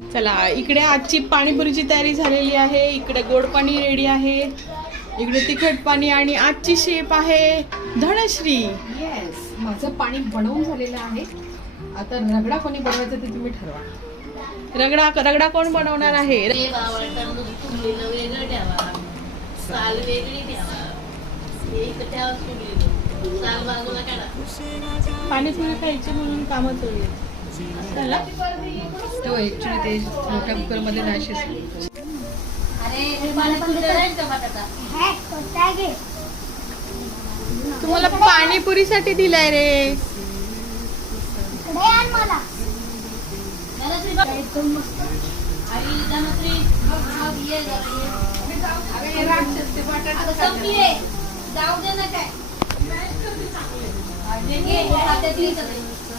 चला इकडे आजची पाणीपुरीची तयारी झालेली आहे. इकडे गोड पाणी रेडी आहे, इकडे तिखट पाणी आणि आजची शेप आहे धनश्री. येस, माझं पाणी बनवून झालेलं आहे. आता रगडा कोणी बनवायचं ते तुम्ही ठरवा. रगडा कोण बनवणार आहे? पाणीपुरी खायची म्हणून कामं चालू आहेत. चला तो ऍक्च्युली ते मोठ्या कुकरमध्ये नाही शिजलं. तुम्हाला पाणीपुरीसाठी दिलाय रे.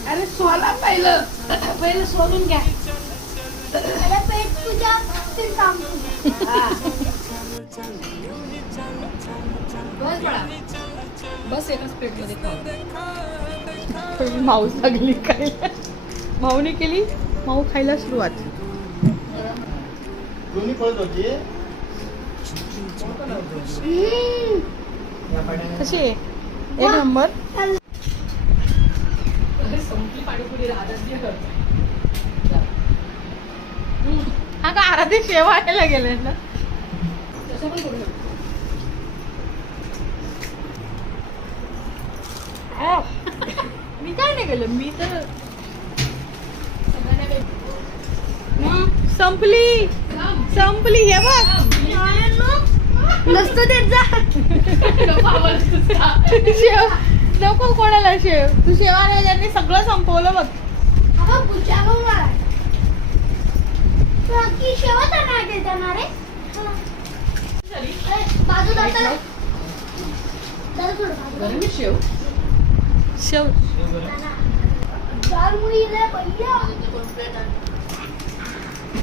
अरे सोला पहिलं सोडून घ्या. बस एकाच प्लेटमध्ये खाऊ. माऊ लागली खायला. माऊने केली, माऊ खायला सुरुवात. कशी आहे? एक नंबर. संपली पाणीपुरी हा का आराधी शेवायला गेले ना. तसं पण करू शकतो. मी काय नाही केलं, मी तर संपली हे बघ. नसतो देत जा. शेव नको कोणाला शेव. तू शेवाने ज्यांनी सगळं संपवलं बघ. शेवट नाही देणार रे. बाजू जाता गरम शेव. शेव चार मुली भैया